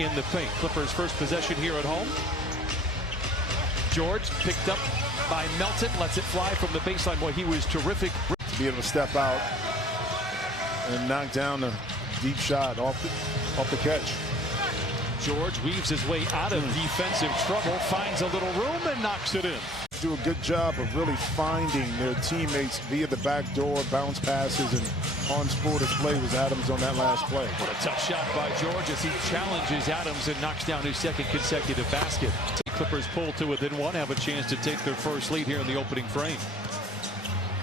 in the paint. Clippers' first possession here at home. George picked up by Melton, lets it fly from the baseline. Boy, he was terrific. To be able to step out and knock down a deep shot off the catch. George weaves his way out of defensive trouble, finds a little room and knocks it in. Do a good job of really finding their teammates via the back door, bounce passes, and on-score display was Adams on that last play. What a tough shot by George as he challenges Adams and knocks down his second consecutive basket. Clippers pull to within one, have a chance to take their first lead here in the opening frame.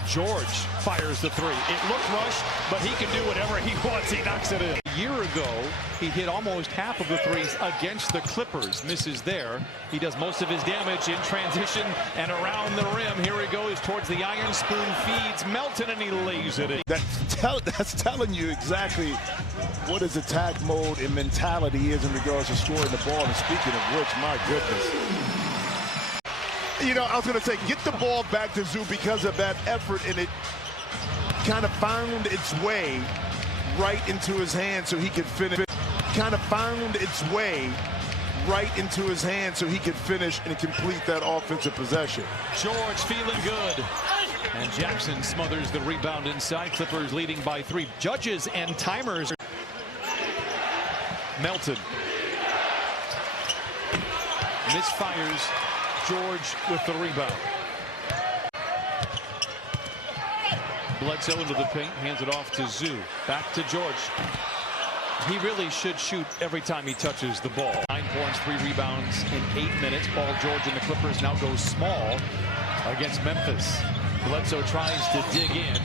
George fires the three. It looked rushed, but he can do whatever he wants. He knocks it in. A year ago, he hit almost half of the threes against the Clippers. Misses there. He does most of his damage in transition and around the rim. Here he goes towards the iron spoon, feeds Melton, and he lays it in. That's telling you exactly what his attack mode and mentality is in regards to scoring the ball. And speaking of which, my goodness. You know, I was going to say, get the ball back to Zoo because of that effort, and it kind of found its way right into his hand so he could finish. Kind of found its way right into his hand so he could finish and complete that offensive possession. George feeling good. And Jackson smothers the rebound inside. Clippers leading by 3. Judges and timers. Melton. Misfires. George with the rebound. Bledsoe into the paint, hands it off to Zoo. Back to George. He really should shoot every time he touches the ball. 9 points, 3 rebounds in 8 minutes. Paul George and the Clippers now go small against Memphis. Bledsoe tries to dig in.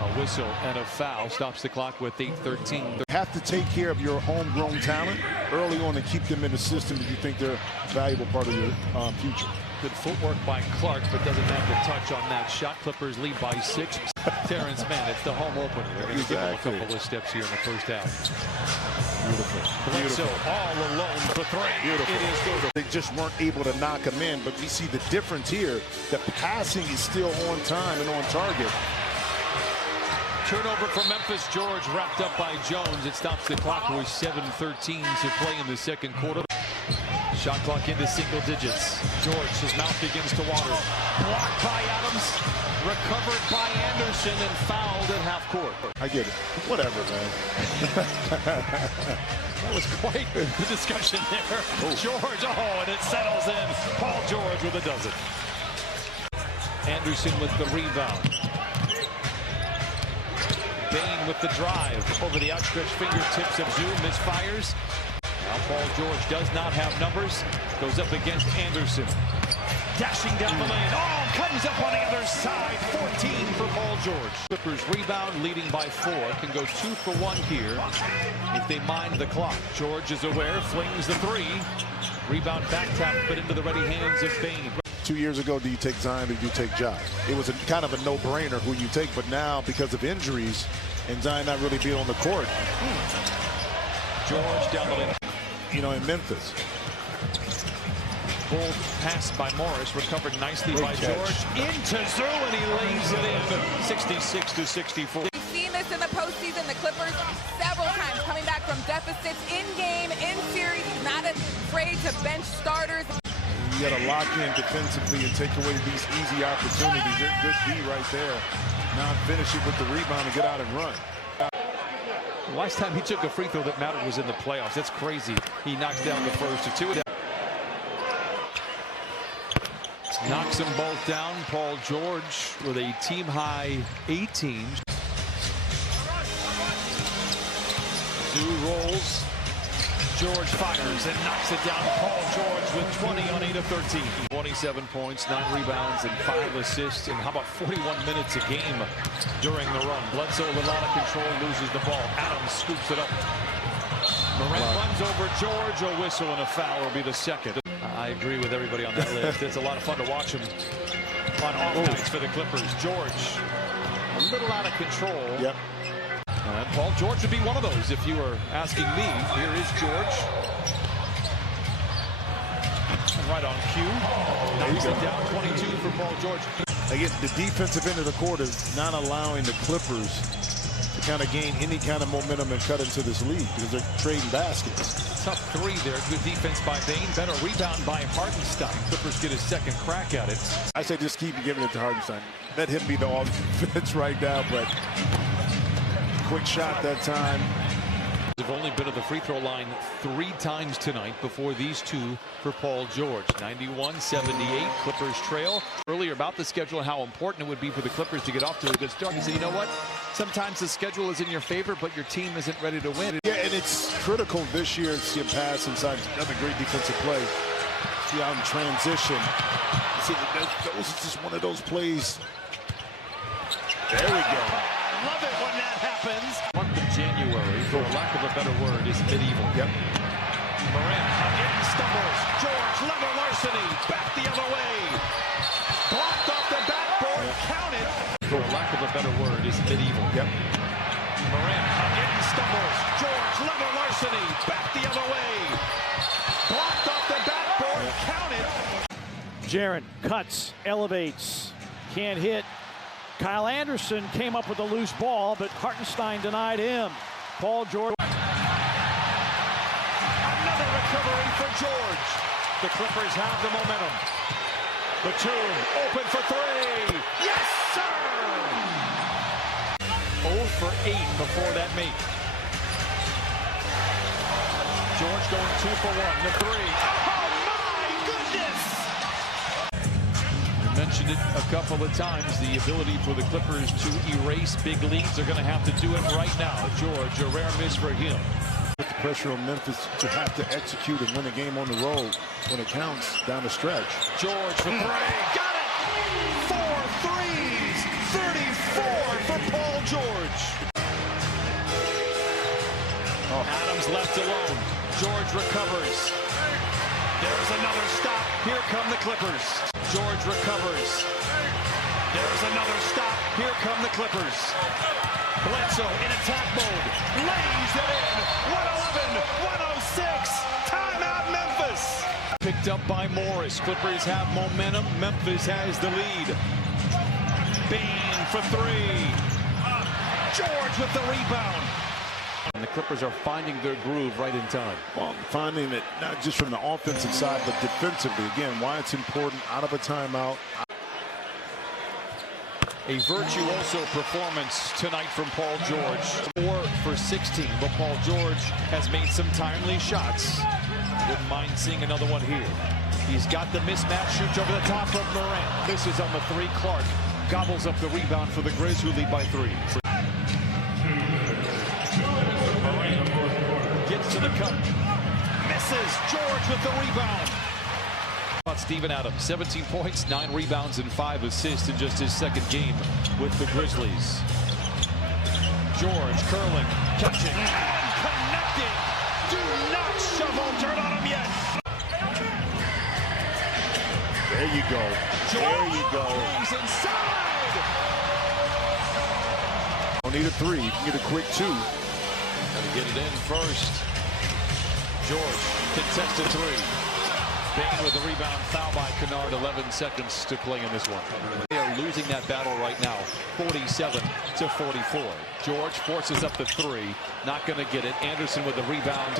A whistle and a foul stops the clock with 8:13. Have to take care of your homegrown talent early on and keep them in the system if you think they're a valuable part of your future. Good footwork by Clark, but doesn't have the touch on that shot. Clippers lead by 6. Terrence Mann, it's the home opener. They're going to give him a couple of steps here in the first half. Beautiful. Bledsoe all alone for 3. Beautiful. It is good. They just weren't able to knock him in, but we see the difference here. The passing is still on time and on target. Turnover for Memphis. George wrapped up by Jones. It stops the clock with 7:13 to play in the second quarter. Shot clock into single digits. George, his mouth begins to water. Blocked by Adams. Recovered by Anderson and fouled at half court. I get it. Whatever, man. That was quite the discussion there. Oh. George, and it settles in. Paul George with a dozen. Anderson with the rebound. Bain with the drive over the outstretched fingertips of Zoo. Misfires. Now Paul George does not have numbers. Goes up against Anderson. Dashing down the lane. Comes up on the other side. 14 for Paul George. Clippers rebound, leading by 4. Can go 2 for 1 here if they mind the clock. George is aware, flings the 3. Rebound back tap, but into the ready hands of Bain. 2 years ago, do you take Zion or do you take Ja? It was kind of a no-brainer who you take, but now because of injuries and Zion not really being on the court. George down the lane. You know, in Memphis. Bold pass by Morris, recovered nicely by George. Into Zoo, and he lays it in. 66-64. We've seen this in the postseason. The Clippers several times coming back from deficits in game, in series. He's not afraid to bench starters. You got to lock in defensively and take away these easy opportunities. Good D right there. Now finish it with the rebound and get out and run. The last time he took a free throw that mattered was in the playoffs. That's crazy. He knocks down the first of 2. Knocks them both down. Paul George with a team-high 18. Zoo rolls. George fires and knocks it down. Paul George with 20 on 8 of 13. 27 points, 9 rebounds, and 5 assists. And how about 41 minutes a game during the run? Bledsoe with a lot of control, loses the ball. Adams scoops it up. Morant runs over George. A whistle and a foul will be the second. I agree with everybody on that list. It's a lot of fun to watch him on off nights for the Clippers. George, a little out of control. Yep. And Paul George would be one of those if you were asking me. Here is George. Right on cue. Knocks it down. 22 for Paul George. Again, the defensive end of the court is not allowing the Clippers to kind of gain any kind of momentum and cut into this lead because they're trading baskets. tough three there. Good defense by Bain. Better rebound by Hartenstein. Clippers get a second crack at it. I say just keep giving it to Hartenstein. Let him be the offense right now, but quick shot that time. They've only been at the free throw line 3 times tonight before these two for Paul George. 91-78, Clippers trail. Earlier about the schedule and how important it would be for the Clippers to get off to a good start. He said, you know what? Sometimes the schedule is in your favor, but your team isn't ready to win. Yeah, and it's critical this year to see him pass inside another great defensive play. See out in transition. See, that was just one of those plays. There we go. Love it when that happens. Month of January, for lack of a better word, is medieval. Yep. Morant again stumbles. George, level larceny, back the other way. Blocked off the backboard, counted. For lack of a better word, is medieval. Yep. Morant again stumbles. George, level larceny, back the other way. Blocked off the backboard, counted. Jaren cuts, elevates, can't hit. Kyle Anderson came up with a loose ball, but Hartenstein denied him. Paul George. Another recovery for George. The Clippers have the momentum. Batum open for 3. Yes, sir! 0 for 8 before that make. George going 2 for 1. The 3. Oh, my goodness! We mentioned it a couple of times. The ability for the Clippers to erase big leads. They're going to have to do it right now. George, a rare miss for him. Put the pressure on Memphis to have to execute and win a game on the road when it counts down the stretch. George for 3. Got it! 4 threes! 34 for Paul George. Adams left alone. George recovers. There's another stop. Here come the Clippers. George recovers. There's another stop. Here come the Clippers. Bledsoe in attack mode. Lays it in. 111-106. Timeout Memphis. Picked up by Morris. Clippers have momentum. Memphis has the lead. Bain for 3. George with the rebound. And the Clippers are finding their groove right in time. Well, finding it not just from the offensive side, but defensively. Again, why it's important out of a timeout. A virtuoso performance tonight from Paul George. 4 for 16, but Paul George has made some timely shots. Wouldn't mind seeing another one here. He's got the mismatch, shoots over the top of Morant. Misses on the 3. Clark gobbles up the rebound for the Grizz, who lead by 3. Gets to the cup. Misses. George with the rebound. Steven Adams, 17 points, 9 rebounds, and 5 assists in just his second game with the Grizzlies. George curling, catching, and connecting. Do not shovel dirt on him yet. There you go. There you go. He's inside. Don't need a 3. You can get a quick 2. Gotta get it in first. George contested 3. Bain with the rebound, foul by Kennard. 11 seconds to play in this one. They are losing that battle right now, 47-44. George forces up the 3, not going to get it. Anderson with the rebound.